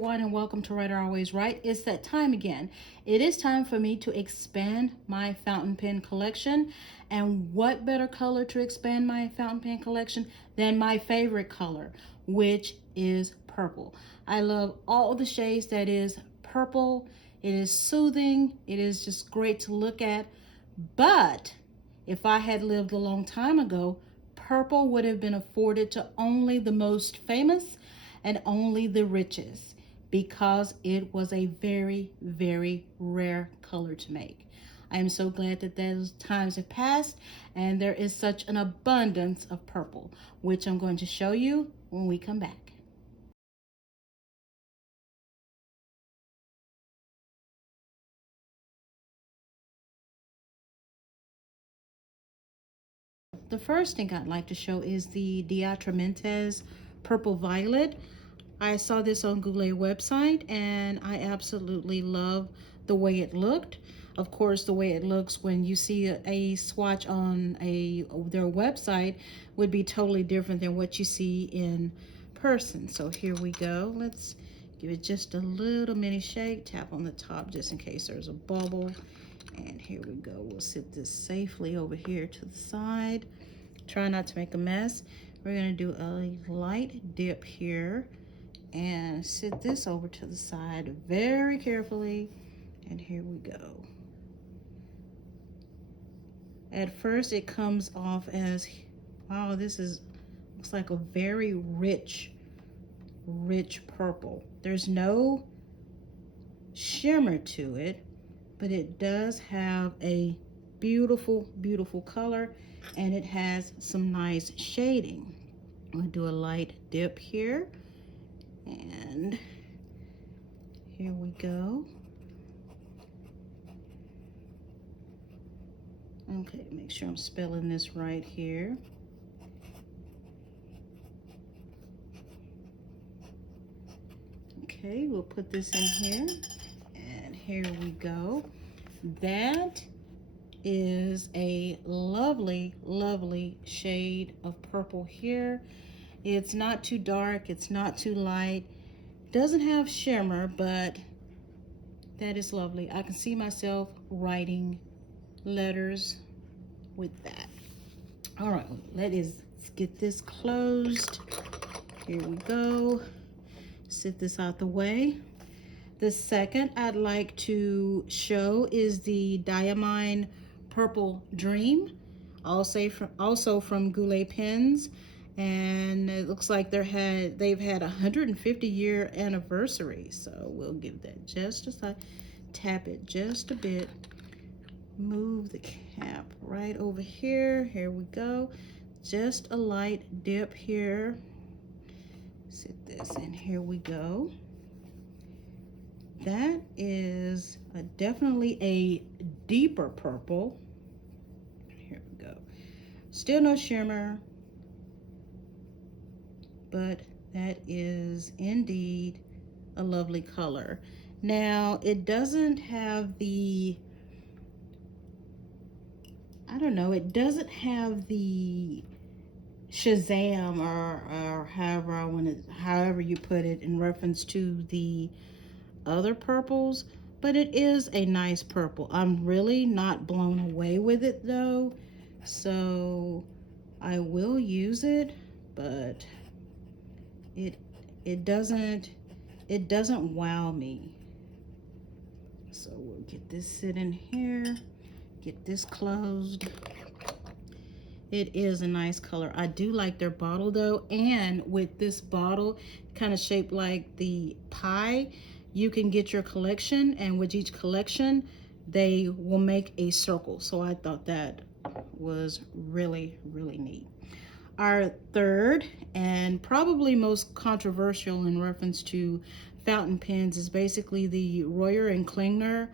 everyone, and welcome to Writer Always Right. It's that time again. It is time for me to expand my fountain pen collection. And what better color to expand my fountain pen collection than my favorite color, which is purple. I love all the shades that is purple. It is soothing. It is just great to look at. But if I had lived a long time ago, purple would have been afforded to only the most famous and only the richest, because it was a very, very rare color to make. I am so glad that those times have passed and there is such an abundance of purple, which I'm going to show you when we come back. The first thing I'd like to show is the DeAtramentis Purple Violet. I saw this on Goulet website and I absolutely love the way it looked. Of course, the way it looks when you see a swatch on their website would be totally different than what you see in person. So here we go. Let's give it just a little mini shake. Tap on the top just in case there's a bubble. And here we go. We'll sit this safely over here to the side. Try not to make a mess. We're gonna do a light dip here and sit this over to the side very carefully. And here we go. At first it comes off as, wow, looks like a very rich purple. There's no shimmer to it, but it does have a beautiful, beautiful color, and it has some nice shading. I'm gonna do a light dip here, and here we go. Okay, make sure I'm spelling this right here. Okay, we'll put this in here, and here we go. That is a lovely, lovely shade of purple here. It's not too dark, it's not too light, doesn't have shimmer, but that is lovely. I can see myself writing letters with that. All right, let's get this closed. Here we go. Sit this out the way. The second I'd like to show is the Diamine Purple Dream, also from Goulet Pens, and it looks like they've had a 150-year anniversary. So we'll give that just a side, tap it just a bit, move the cap right over here. Here we go. Just a light dip here. Sit this in. Here we go. That is definitely a deeper purple. Here we go. Still no shimmer, but that is indeed a lovely color. Now, it doesn't have the, I don't know, it doesn't have the Shazam or however you put it in reference to the other purples, but it is a nice purple. I'm really not blown away with it though, so I will use it, but it doesn't wow me. So we'll get this sitting here, get this closed. It is a nice color. I do like their bottle though, and with this bottle kind of shaped like the pie, you can get your collection, and with each collection they will make a circle. So I thought that was really, really neat. Our third and probably most controversial in reference to fountain pens is basically the Rohrer Klingner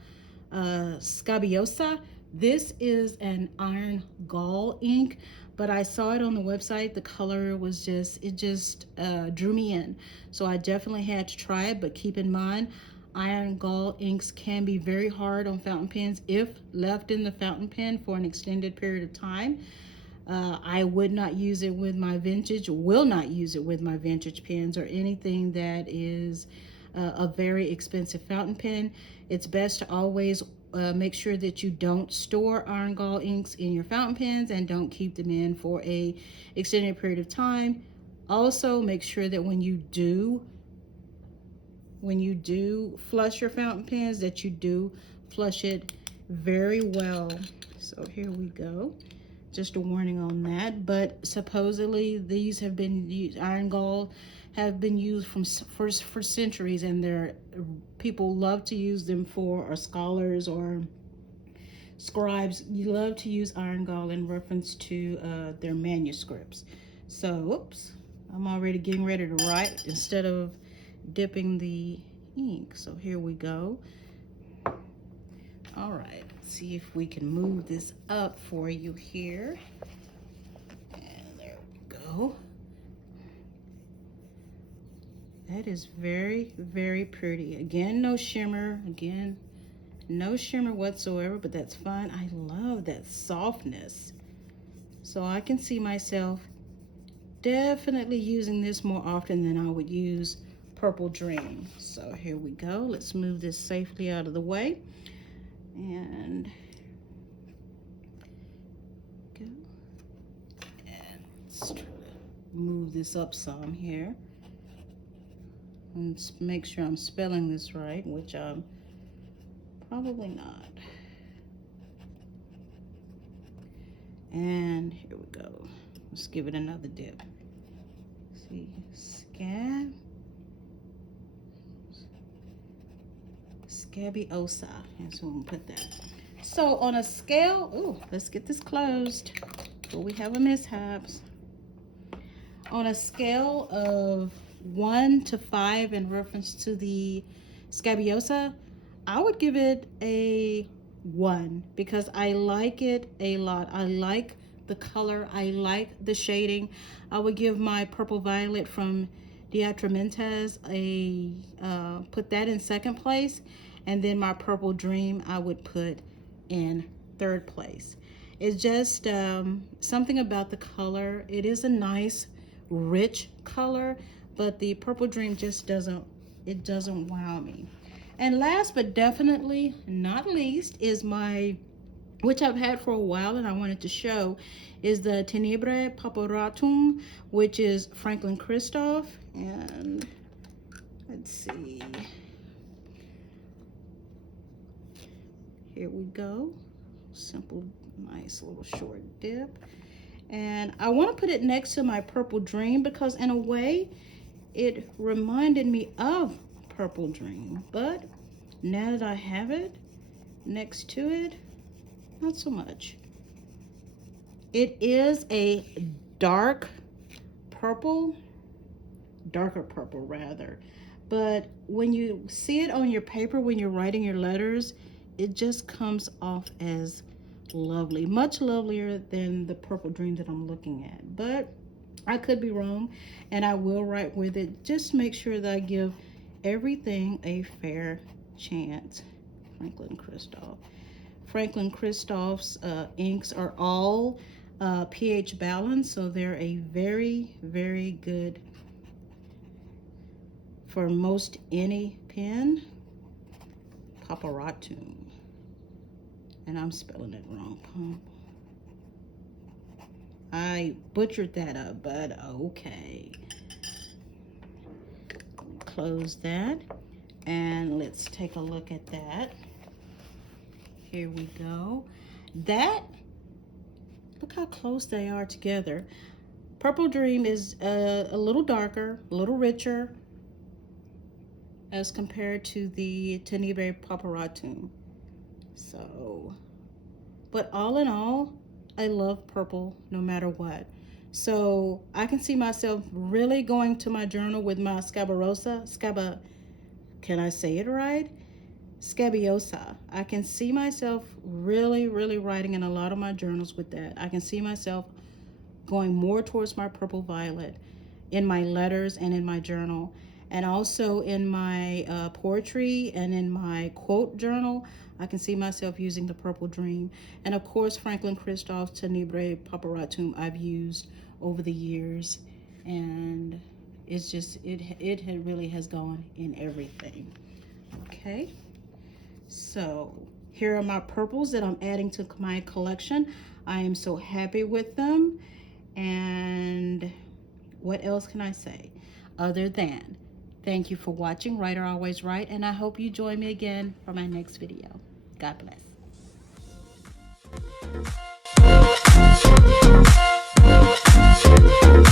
Scabiosa. This is an iron gall ink, but I saw it on the website. The color was just, it just drew me in. So I definitely had to try it, but keep in mind, iron gall inks can be very hard on fountain pens if left in the fountain pen for an extended period of time. I would not use it with my vintage, will not use it with my vintage pens or anything that is a very expensive fountain pen. It's best to always make sure that you don't store iron gall inks in your fountain pens and don't keep them in for a extended period of time. Also, make sure that when you do flush your fountain pens, that you do flush it very well. So here we go. Just a warning on that. But supposedly these have been used, iron gall have been used for centuries, and people love to use them for, or scholars or scribes, you love to use iron gall in reference to their manuscripts. So, oops, I'm already getting ready to write instead of dipping the ink. So here we go. All right, let's see if we can move this up for you here. And there we go. That is very, very pretty. Again, no shimmer. Again, no shimmer whatsoever, but that's fine. I love that softness. So I can see myself definitely using this more often than I would use Purple Dream. So here we go. Let's move this safely out of the way. And go. And let's try to move this up some here. And make sure I'm spelling this right, which I'm probably not. And here we go. Let's give it another dip. See, Scabiosa. That's where I'm gonna put that. So on a scale, ooh, let's get this closed before we have a mishaps. On a scale of 1 to 5 in reference to the Scabiosa, I would give it a 1 because I like it a lot. I like the color, I like the shading. I would give my Purple Violet from DeAtramentis put that in second place, and then my Purple Dream I would put in third place. It's just something about the color. It is a nice rich color, but the Purple Dream just doesn't wow me. And last but definitely not least is my, which I've had for a while and I wanted to show, is the Tenebris Purpuratum, which is Franklin Christoph. And let's see, here we go. Simple, nice little short dip. And I want to put it next to my Purple Dream because in a way it reminded me of Purple Dream, but now that I have it next to it, not so much. It is a darker purple rather, but when you see it on your paper, when you're writing your letters, it just comes off as lovely, much lovelier than the Purple Dream that I'm looking at. But I could be wrong, and I will write with it. Just make sure that I give everything a fair chance. Franklin Christoph. Franklin Christoph's inks are all pH balanced, so they're a very, very good for most any pen. Purpuratum. And I'm spelling it wrong. I butchered that up, but okay. Close that, and let's take a look at that. Here we go. That, look how close they are together. Purple Dream is a little darker, a little richer as compared to the Tenebris Purpuratum. So, but all in all, I love purple no matter what. So I can see myself really going to my journal with my Scabiosa. Can I say it right? Scabiosa. I can see myself really, really writing in a lot of my journals with that. I can see myself going more towards my Purple Violet in my letters and in my journal, and also in my poetry and in my quote journal. I can see myself using the Purple Dream. And of course, Franklin Christoph's Tenebris Purpuratum I've used over the years. And It's just, really has gone in everything. Okay, so here are my purples that I'm adding to my collection. I am so happy with them. And what else can I say other than thank you for watching Writer Always Right, and I hope you join me again for my next video. God bless.